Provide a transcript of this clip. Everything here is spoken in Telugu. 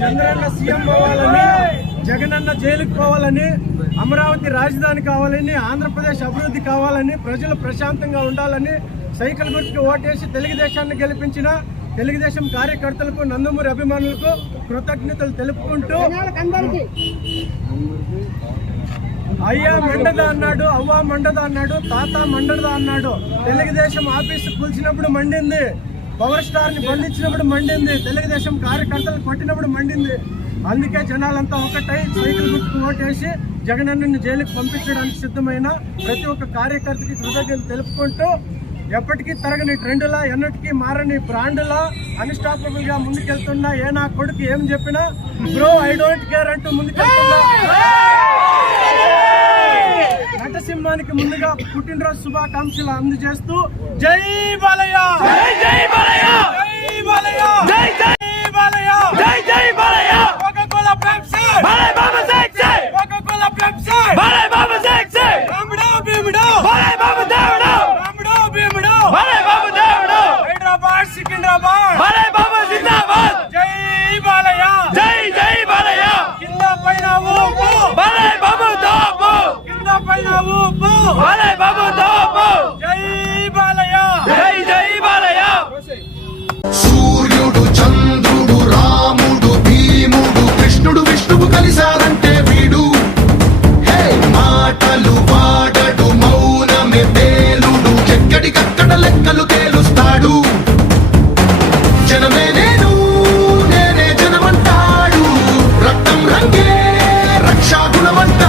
చంద్రన్న సీఎం పోవాలని జగనన్న జైలుకు పోవాలని అమరావతి రాజధాని కావాలని ఆంధ్రప్రదేశ్ అభివృద్ధి కావాలని ప్రజలు ప్రశాంతంగా ఉండాలని సైకిల్ గుర్తుకు ఓటేసి తెలుగుదేశాన్ని గెలిపించిన తెలుగుదేశం కార్యకర్తలకు నందమూరి అభిమానులకు కృతజ్ఞతలు తెలుపుకుంటూ అయ్యా మండదా అన్నాడు అవ్వ మండదా అన్నాడు తాత మండదా అన్నాడు తెలుగుదేశం ఆఫీసు కూల్చినప్పుడు మండింది. పవర్ స్టార్ని బంధించినప్పుడు మండింది. తెలుగుదేశం కార్యకర్తలు కొట్టినప్పుడు మండింది. అందుకే జనాలంతా ఒకటై సైకిల్ గుర్తుకు ఓటేసి జగనన్నని జైలుకు పంపించడానికి సిద్ధమైన ప్రతి ఒక్క కార్యకర్తకి కృతజ్ఞతలు తెలుపుకుంటూ ఎప్పటికీ తరగని ట్రెండ్లా ఎన్నటికీ మారని బ్రాండ్లా అన్స్టాపబుల్గా ముందుకెళ్తున్నా ఏ నా కొడుకు ఏం చెప్పినా బ్రో ఐ డోంట్ కేర్ అంటూ ముందుకెళ్తున్నా ప్రభుత్వానికి ముందుగా పుట్టినరోజు శుభాకాంక్షలు అందజేస్తూ జై బాలయ్య! జై బాలయ్య! జై బాలయ్య! జై బాలయ్య! జై జై Balayya! Coca Cola Pepsi Balayya Baba జై జై కోకోకోలా పెప్సీ బాలయ్య బాబా జై జై రాముడా భీముడా! బాలయ్య బాబా దేవుడా! రాముడా భీముడా! బాలయ్య సికింద్రాబాద్! బాలయ్య బాబా జిందాబాద్! జై బాలయ్య! జై జై బాలయ్య! కింద పైన ఊపు సూర్యుడు చంద్రుడు రాముడు భీముడు కృష్ణుడు విష్ణువు కలిశారంటే వీడు. మాటలు వాడడు మౌనమే పేలుడు ఎక్కడికక్కడ లెక్కలు తేలుస్తాడు. జనమే నేను నేనే జనమంటాడు. రక్తం రంగే రక్షా గుణమంటాడు